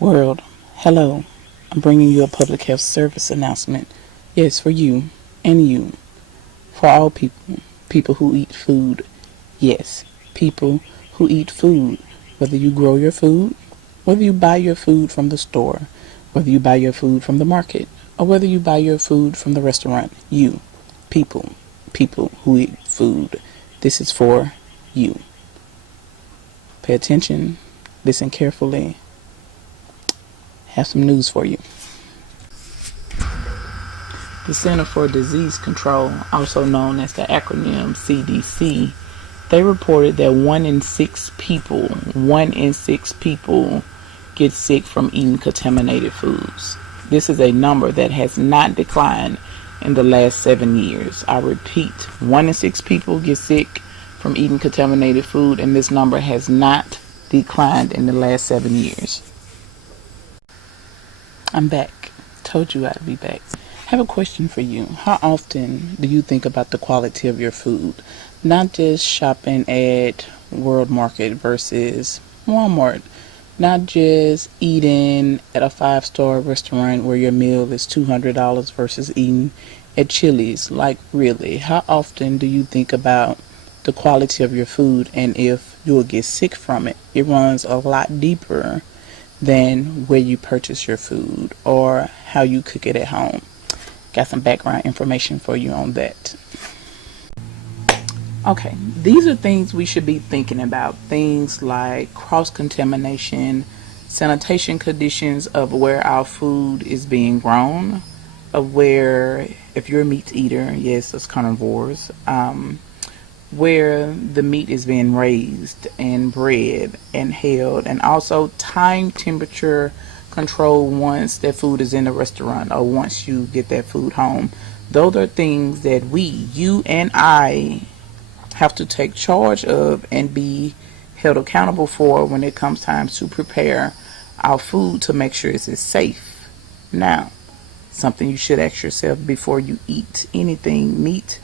World, hello. I'm bringing you a public health service announcement. Yes, for you and you. For all people. People who eat food. Yes, people who eat food. Whether you grow your food, whether you buy your food from the store, whether you buy your food from the market, or whether you buy your food from the restaurant. You. People. People who eat food. This is for you. Pay attention. Listen carefully. Have some news for you. The Center for Disease Control, also known as the acronym CDC, they reported that 1 in 6 people get sick from eating contaminated foods. This is a number that has not declined in the last 7 years. I repeat, 1 in 6 people get sick from eating contaminated food, and this number has not declined in the last 7 years. I'm back. Told you I'd be back. I have a question for you. How often do you think about the quality of your food? Not just shopping at World Market versus Walmart. Not just eating at a 5-star restaurant where your meal is $200 versus eating at Chili's. Like, really, how often do you think about the quality of your food and if you will get sick from it? It runs a lot deeper than where you purchase your food or how you cook it at home. Got some background information for you on that. Okay, these are things we should be thinking about. Things like cross-contamination, sanitation conditions of where our food is being grown, of where, if you're a meat eater, yes, it's carnivores, where the meat is being raised and bred and held, and also time temperature control once that food is in the restaurant or once you get that food home. Those are things that you and I, have to take charge of and be held accountable for when it comes time to prepare our food to make sure it's safe. Now, something you should ask yourself before you eat anything, meat,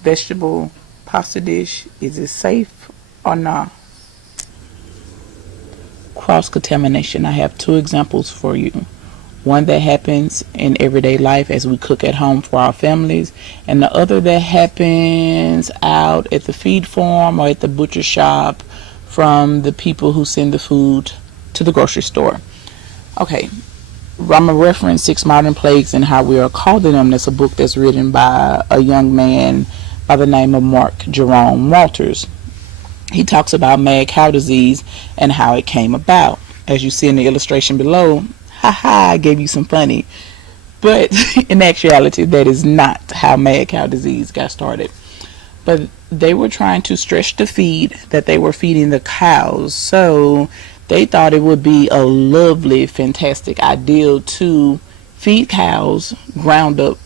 vegetable, pasta dish, is it safe or not? Cross-contamination. I have 2 examples for you. One that happens in everyday life as we cook at home for our families, and the other that happens out at the feed farm or at the butcher shop from the people who send the food to the grocery store. Okay, I'm going to reference 6 Modern Plagues and How We Are Called to Them. That's a book that's written by a young man by the name of Mark Jerome Walters. He talks about mad cow disease and how it came about. As you see in the illustration below, I gave you some funny. But in actuality, that is not how mad cow disease got started. But they were trying to stretch the feed that they were feeding the cows. So they thought it would be a lovely, fantastic ideal to feed cows ground up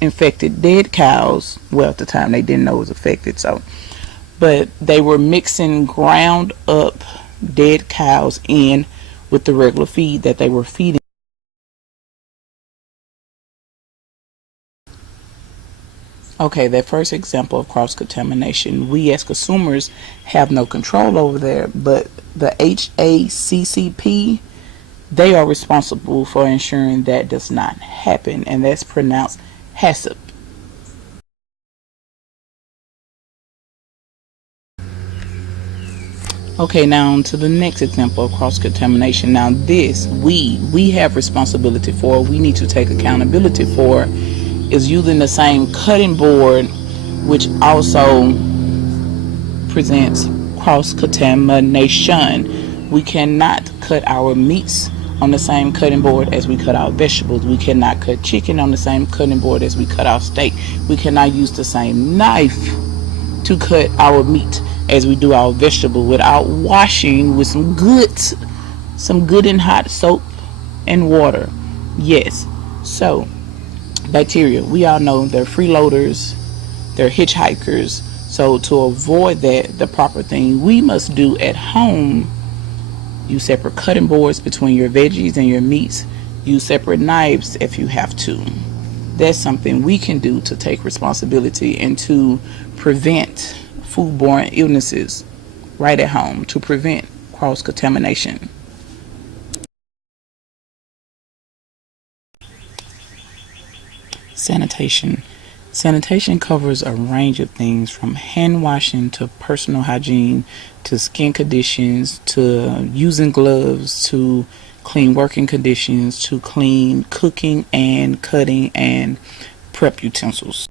infected dead cows. Well, at the time they didn't know it was affected, but they were mixing ground up dead cows in with the regular feed that they were feeding. Okay, that first example of cross-contamination, we as consumers have no control over there, but the HACCP, they are responsible for ensuring that does not happen, and that's pronounced HACCP. Okay, now on to the next example of cross-contamination. Now this, we have responsibility for, we need to take accountability for, is using the same cutting board, which also presents cross-contamination. We cannot cut our meats on the same cutting board as we cut our vegetables. We cannot cut chicken on the same cutting board as we cut our steak. We cannot use the same knife to cut our meat as we do our vegetable without washing with some good and hot soap and water. Yes. So bacteria, we all know they're freeloaders, they're hitchhikers. So to avoid that, the proper thing we must do at home, use separate cutting boards between your veggies and your meats. Use separate knives if you have to. That's something we can do to take responsibility and to prevent foodborne illnesses right at home, to prevent cross-contamination. Sanitation. Sanitation covers a range of things from hand washing to personal hygiene to skin conditions to using gloves to clean working conditions to clean cooking and cutting and prep utensils.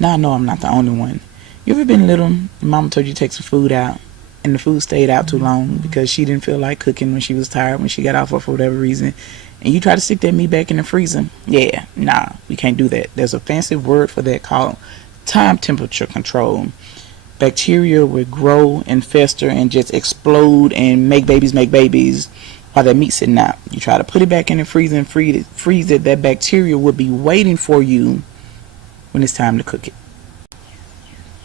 Now I know I'm not the only one. You ever been little, your mama told you to take some food out and the food stayed out too long because she didn't feel like cooking when she was tired, when she got off for whatever reason, and you try to stick that meat back in the freezer? Yeah, nah, we can't do that. There's a fancy word for that called time temperature control. Bacteria will grow and fester and just explode and make babies while that meat's sitting out. You try to put it back in the freezer and freeze it, that bacteria will be waiting for you when it's time to cook it.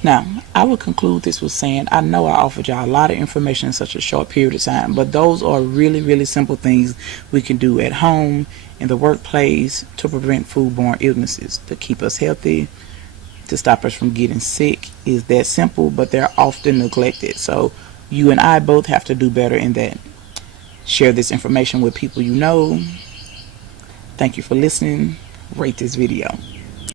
Now, I will conclude this with saying I know I offered y'all a lot of information in such a short period of time, but those are really, really simple things we can do at home, in the workplace, to prevent foodborne illnesses, to keep us healthy, to stop us from getting sick. Is that simple, but they're often neglected. So you and I both have to do better in that. Share this information with people you know. Thank you for listening. Rate this video.